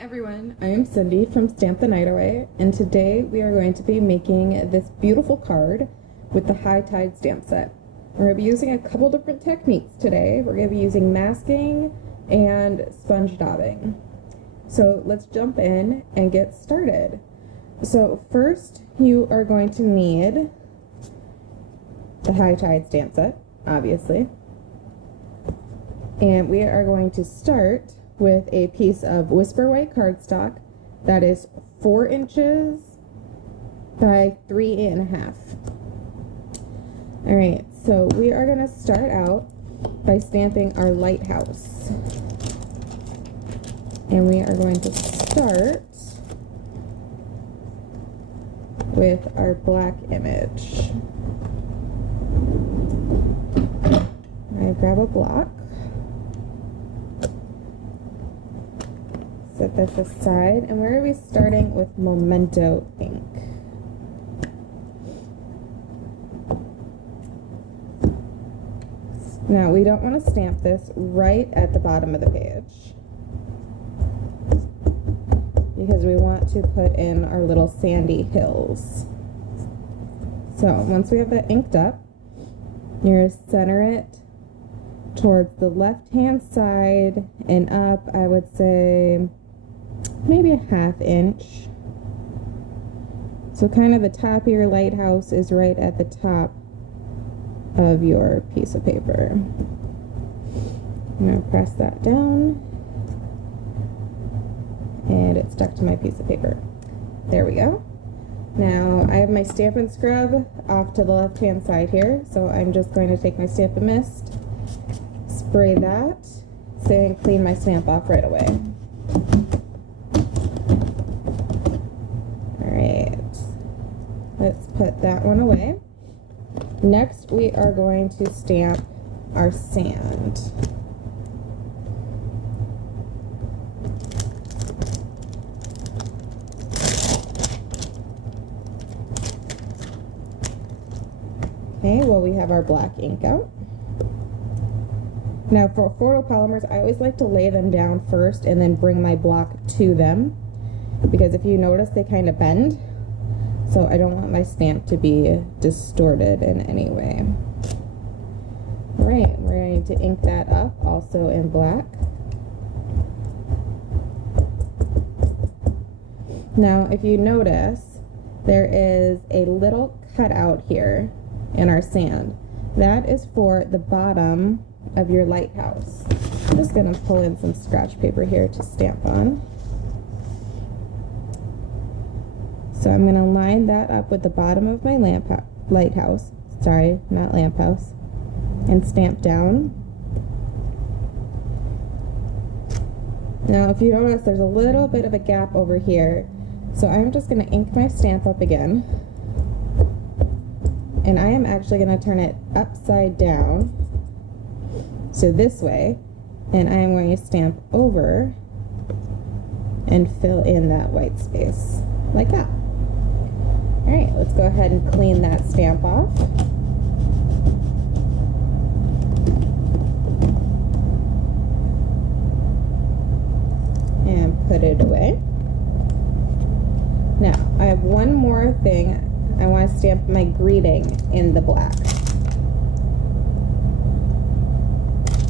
Everyone, I am Cindy from Stamp the Night Away, and today we are going to be making this beautiful card with the High Tide stamp set. We're going to be using a couple different techniques today. We're going to be using masking and sponge daubing. So let's jump in and get started. So first you are going to need the High Tide stamp set, obviously. And we are going to start with a piece of Whisper White cardstock that is 4 inches by 3.5. Alright, so we are going to start out by stamping our lighthouse. And we are going to start with our black image. I grab a block. Set this aside, and we're going to be starting with Memento ink. Now, we don't want to stamp this right at the bottom of the page because we want to put in our little sandy hills. So, once we have that inked up, you're going to center it towards the left-hand side and up, I would say maybe a 1/2 inch. So kind of the top of your lighthouse is right at the top of your piece of paper. I'm going to press that down, and it stuck to my piece of paper. There we go. Now I have my Stampin' Scrub off to the left-hand side here, so I'm just going to take my Stampin' Mist, spray that, and clean my stamp off right away. Alright, let's put that one away. Next, we are going to stamp our sand. Okay, well, we have our black ink out. Now for photopolymers, I always like to lay them down first and then bring my block to them, because if you notice, they kind of bend. So I don't want my stamp to be distorted in any way. Alright, we're going to ink that up also in black. Now if you notice, there is a little cutout here in our sand. That is for the bottom of your lighthouse. I'm just going to pull in some scratch paper here to stamp on. So I'm going to line that up with the bottom of my lighthouse, sorry, not lamp house, and stamp down. Now if you notice, there's a little bit of a gap over here, so I'm just going to ink my stamp up again, and I am actually going to turn it upside down, so this way, and I am going to stamp over and fill in that white space like that. Alright, let's go ahead and clean that stamp off. And put it away. Now, I have one more thing. I want to stamp my greeting in the black.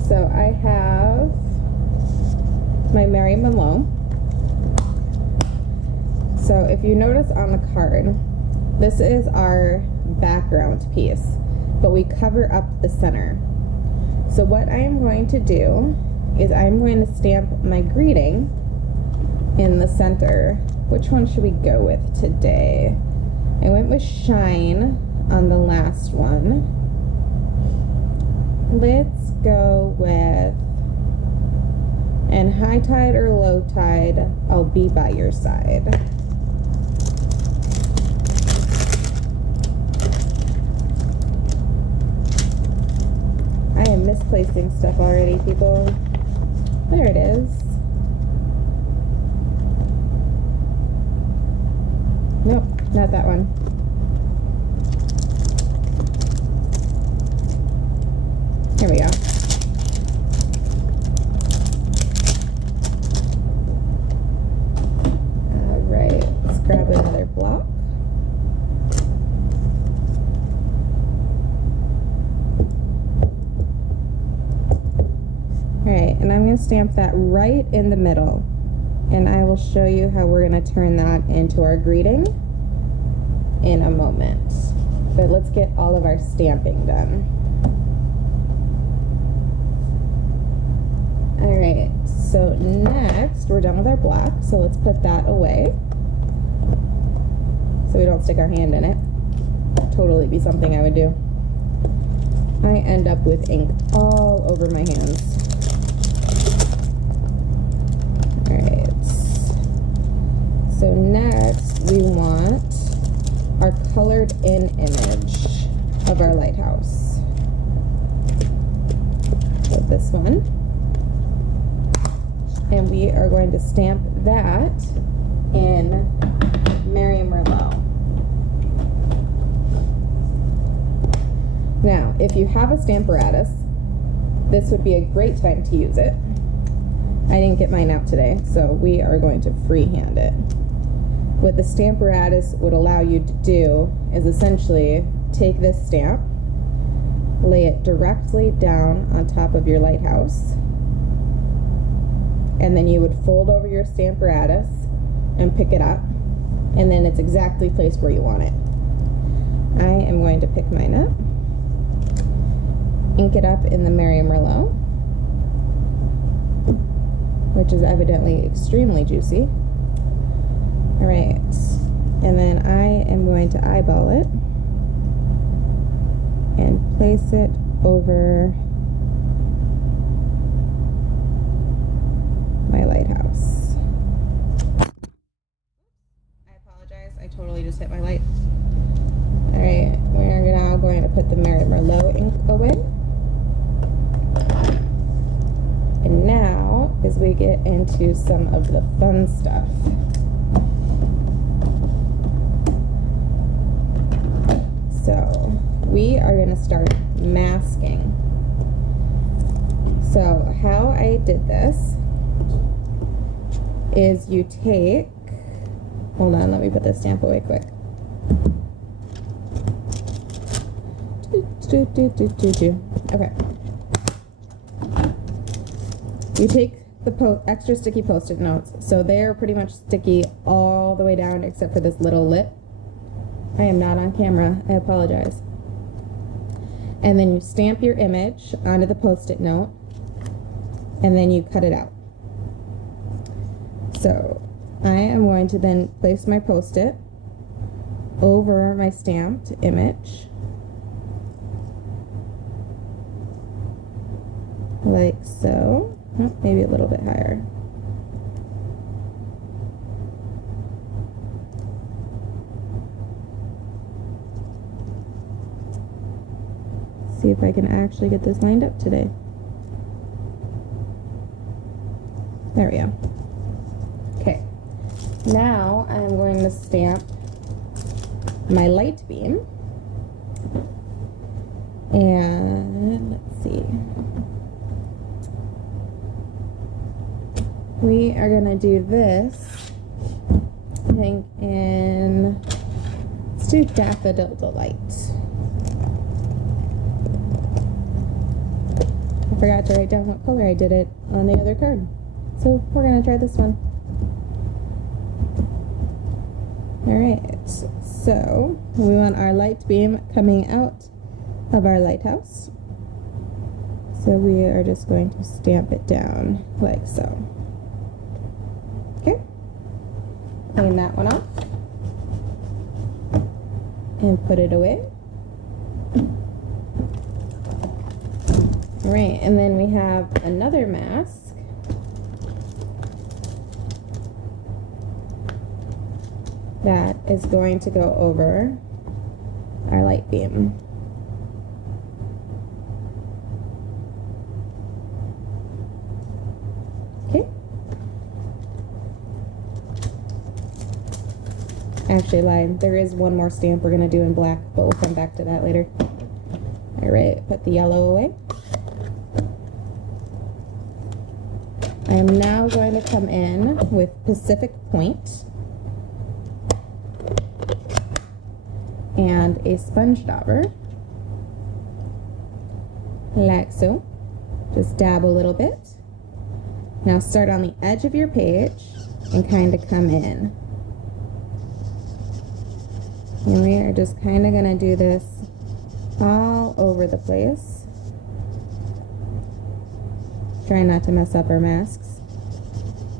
So I have my Mary Malone. So if you notice on the card, this is our background piece, but we cover up the center. So what I am going to do is I'm going to stamp my greeting in the center. Which one should we go with today? I went with Shine on the last one. Let's go with, and high tide or low tide, I'll be by your side. I am misplacing stuff already, people. There it is. Nope, not that one. Here we go. stamp that right in the middle, and I will show you how we're going to turn that into our greeting in a moment. But let's get all of our stamping done. Alright, so next we're done with our block, so let's put that away so we don't stick our hand in it. Totally be something I would do. I end up with ink all over my hands. Alright, so next we want our colored in image of our lighthouse. So this one. And we are going to stamp that in Mary Merlot. Now, if you have a stamparatus, this would be a great time to use it. I didn't get mine out today, so we are going to freehand it. What the stamparatus would allow you to do is essentially take this stamp, lay it directly down on top of your lighthouse, and then you would fold over your stamparatus and pick it up, and then it's exactly placed where you want it. I am going to pick mine up, ink it up in the Mary Merlot, which is evidently extremely juicy. Alright, and then I am going to eyeball it and place it over my lighthouse. I apologize, I totally just hit my light. Alright, we're now going to put the Mary Merlot ink away. And now, as we get into some of the fun stuff. So, we are going to start masking. So, how I did this is you take, hold on, let me put this stamp away quick. Okay. You take the extra sticky Post-it notes, so they're pretty much sticky all the way down except for this little lip. I am not on camera, I apologize. And then you stamp your image onto the Post-it note, and then you cut it out. So I am going to then place my Post-it over my stamped image, like so. Oh, maybe a little bit higher. See if I can actually get this lined up today. There we go. Okay, now I'm going to stamp my light beam, and let's see, we are going to do this, I think, in, let's do Daffodil Delight. I forgot to write down what color I did it on the other card, so we're going to try this one. Alright, so we want our light beam coming out of our lighthouse. So we are just going to stamp it down like so. Okay, clean that one off and put it away. Alright, and then we have another mask. That is going to go over our light beam. Okay. Actually, lied. There is one more stamp we're going to do in black, but we'll come back to that later. Alright, put the yellow away. I am now going to come in with Pacific Point and a sponge dauber, like so. Just dab a little bit, Now start on the edge of your page and kind of come in. And we are just kind of going to do this all over the place. Try not to mess up our masks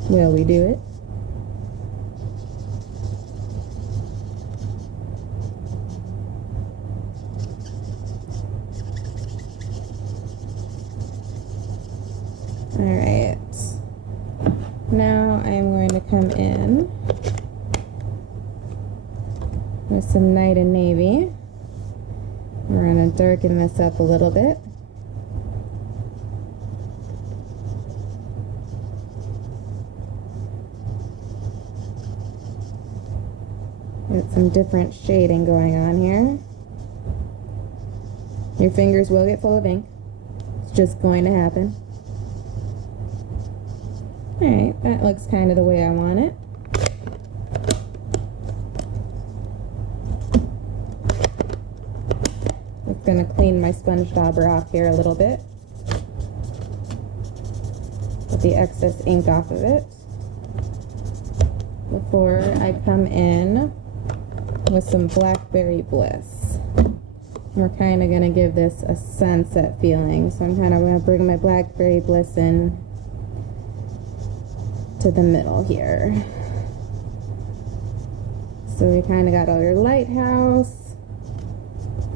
while we do it. Alright, now I'm going to come in with some Night and Navy. We're going to darken this up a little bit. Got some different shading going on here. Your fingers will get full of ink. It's just going to happen. Alright, that looks kind of the way I want it. I'm going to clean my sponge dauber off here a little bit. Get the excess ink off of it before I come in with some Blackberry Bliss. We're kind of going to give this a sunset feeling, so I'm kind of going to bring my Blackberry Bliss in to the middle here. So we kind of got Our Lighthouse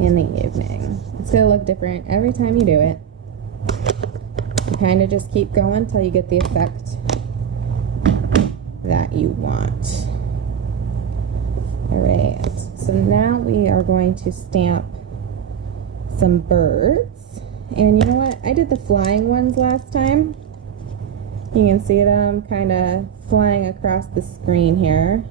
in the evening. It's going to look different every time you do it. You kind of just keep going until you get the effect that you want. Alright, so now we are going to stamp some birds. And you know what? I did the flying ones last time. You can see them kind of flying across the screen here.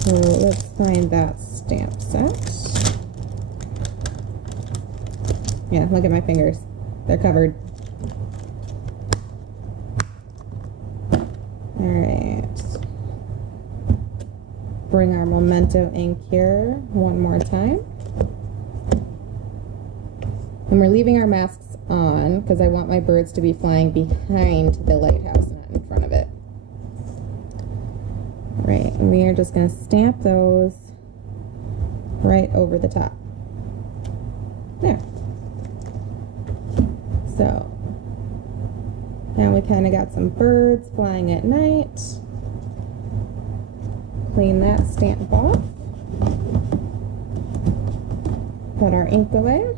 So let's find that stamp set. Yeah, look at my fingers. They're covered. Alright. Bring our Memento ink here one more time. And we're leaving our masks on because I want my birds to be flying behind the lighthouse, not in front of it. Right, and we are just going to stamp those right over the top. There. So, now we kind of got some birds flying at night. Clean that stamp off. Put our ink away.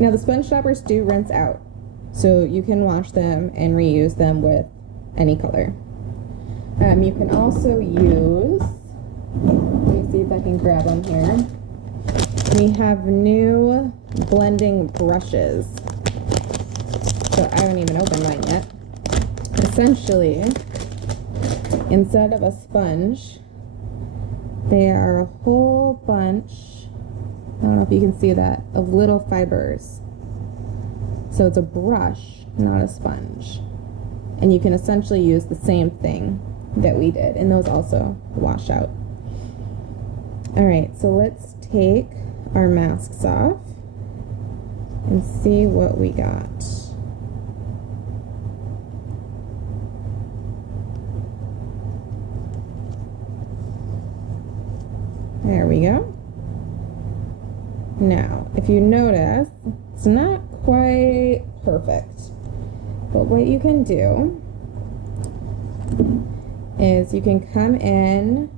Now the sponge daubers do rinse out, so you can wash them and reuse them with any color. You can also use, let me see if I can grab them here. We have new blending brushes. So I haven't even opened mine yet. Essentially, instead of a sponge, they are a whole bunch, I don't know if you can see that, of little fibers. So it's a brush, not a sponge. And you can essentially use the same thing that we did, and those also wash out. Alright, so let's take our masks off and see what we got. There we go. Now, if you notice, it's not quite perfect. But what you can do is you can come in,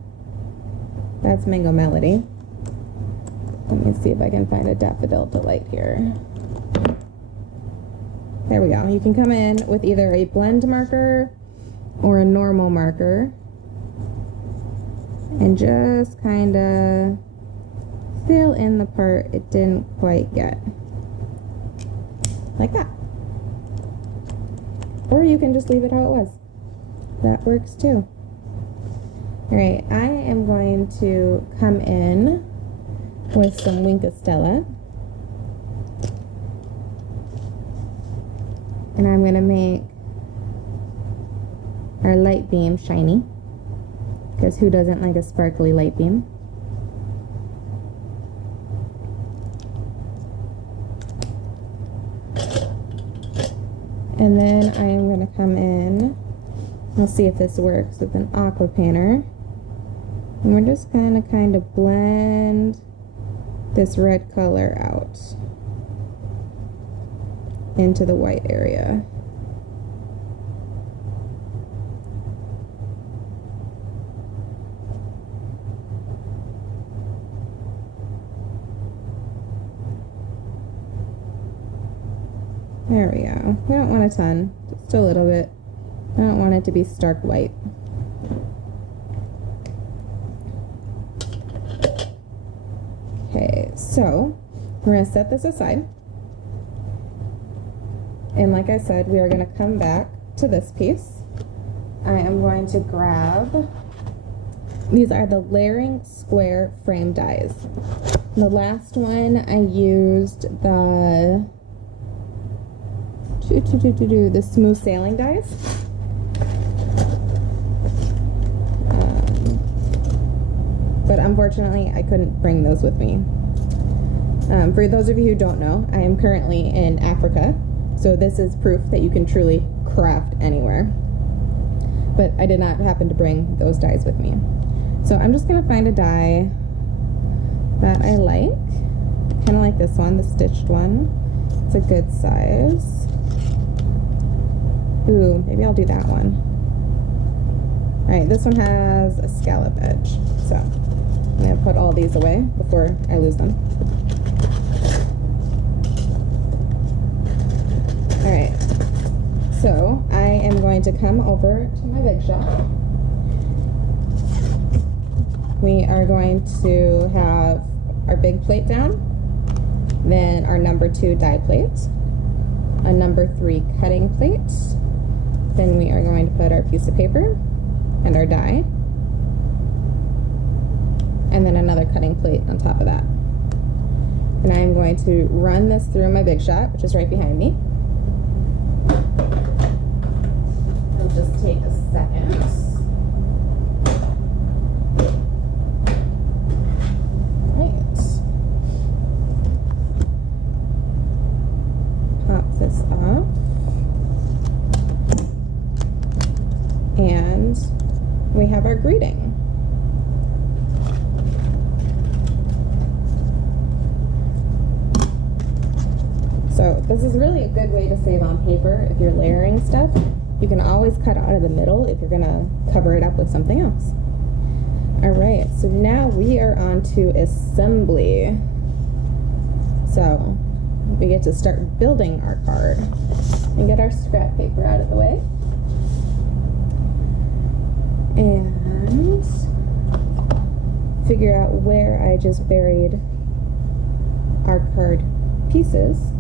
that's Mango Melody. Let me see if I can find a Daffodil Delight here. There we go. You can come in with either a blend marker or a normal marker and just kind of fill in the part it didn't quite get. Like that. Or you can just leave it how it was. That works too. Alright, I am going to come in with some Wink of Stella. And I'm going to make our light beam shiny. Because who doesn't like a sparkly light beam? And then I am going to come in, we'll see if this works, with an aqua painter. And we're just going to kind of blend this red color out into the white area. There we go. We don't want a ton, just a little bit. I don't want it to be stark white. Okay, so we're going to set this aside. And like I said, we are going to come back to this piece. I am going to grab, these are the layering square frame dies. The last one I used the smooth sailing dies. But unfortunately I couldn't bring those with me. For those of you who don't know, I am currently in Africa, so this is proof that you can truly craft anywhere. But I did not happen to bring those dies with me. So I'm just gonna find a die that I like. Kind of like this one, the stitched one. It's a good size. Ooh, maybe I'll do that one. Alright, this one has a scallop edge, so I'm going to put all these away before I lose them. Alright, so I am going to come over to my big shop. We are going to have our big plate down, then our number 2 die plate, a number 3 cutting plate, then we are going to put our piece of paper and our die, and then another cutting plate on top of that. And I am going to run this through my big shot, which is right behind me. It'll just take a second. Right. Pop this off. And we have our greeting. So this is really a good way to save on paper if you're layering stuff. You can always cut out of the middle if you're gonna cover it up with something else. Alright, so now we are on to assembly. So we get to start building our card. And get our scrap paper out of the way. And figure out where I just buried our card pieces,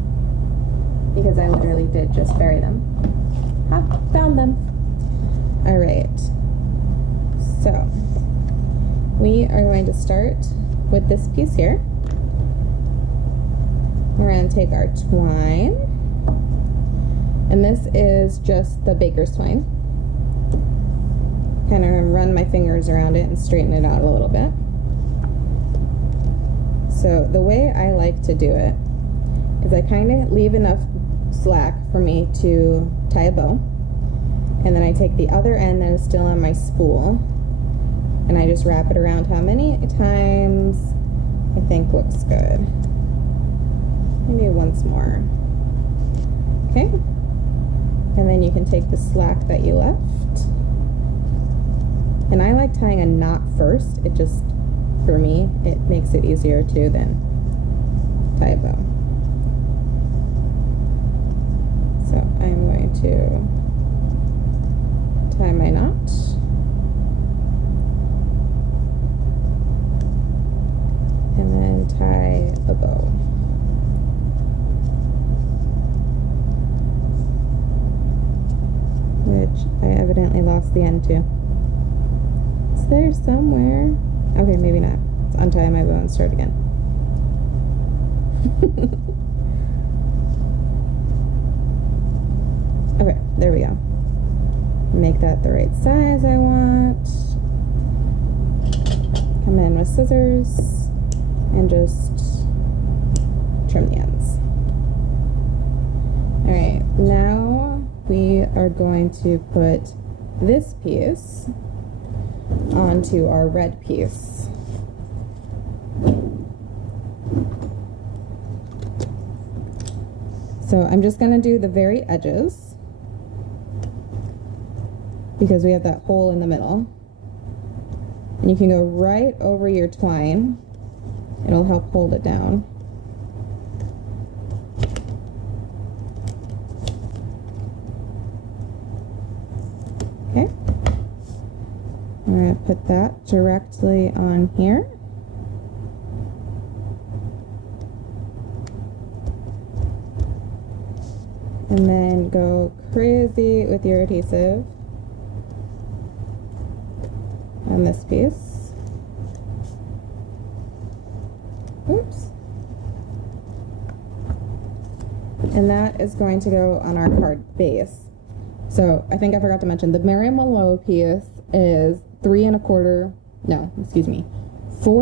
because I literally did just bury them. Ha, found them. Alright, so we are going to start with this piece here. We're going to take our twine, and this is just the baker's twine. Kind of run my fingers around it and straighten it out a little bit. So the way I like to do it is I kind of leave enough slack for me to tie a bow, and then I take the other end that is still on my spool and I just wrap it around how many times I think looks good. Maybe once more. Okay, and then you can take the slack that you left. And I like tying a knot first. It just, for me, it makes it easier to then tie a bow. So I'm going to tie my knot. And then tie a bow. Which I evidently lost the end to. There somewhere. Okay, maybe not. Let's untie my bow and start again. Okay, there we go. Make that the right size I want. Come in with scissors and just trim the ends. Alright, now are going to put this piece onto our red piece. So I'm just going to do the very edges because we have that hole in the middle. And you can go right over your twine. It'll help hold it down. Okay. I'm going to put that directly on here. And then go crazy with your adhesive on this piece. Oops. And that is going to go on our card base. So I think I forgot to mention the Merriam-Mallow piece is 4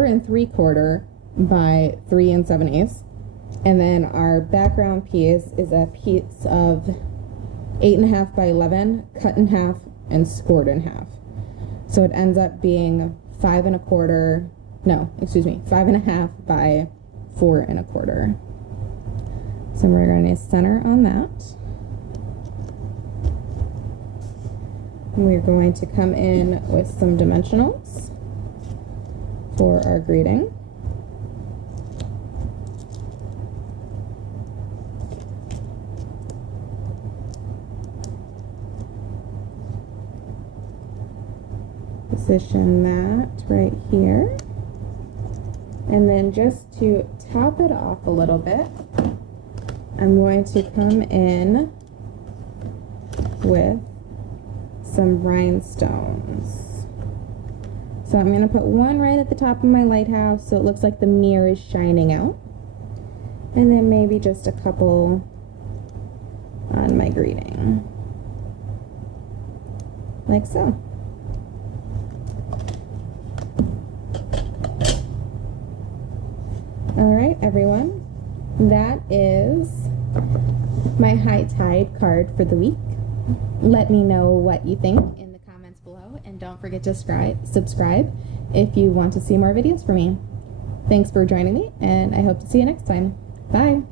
3/4 by 3 7/8. And then our background piece is a piece of 8.5 by 11, cut in half and scored in half. So it ends up being 5 1/4 by 4 1/4. So we're going to center on that. And we're going to come in with some dimensionals for our greeting. Position that right here. And then just to top it off a little bit, I'm going to come in with some rhinestones. So I'm going to put one right at the top of my lighthouse so it looks like the mirror is shining out. And then maybe just a couple on my greeting. Like so. Alright everyone, that is my high tide card for the week. Let me know what you think in the comments below, and don't forget to subscribe if you want to see more videos from me. Thanks for joining me, and I hope to see you next time. Bye!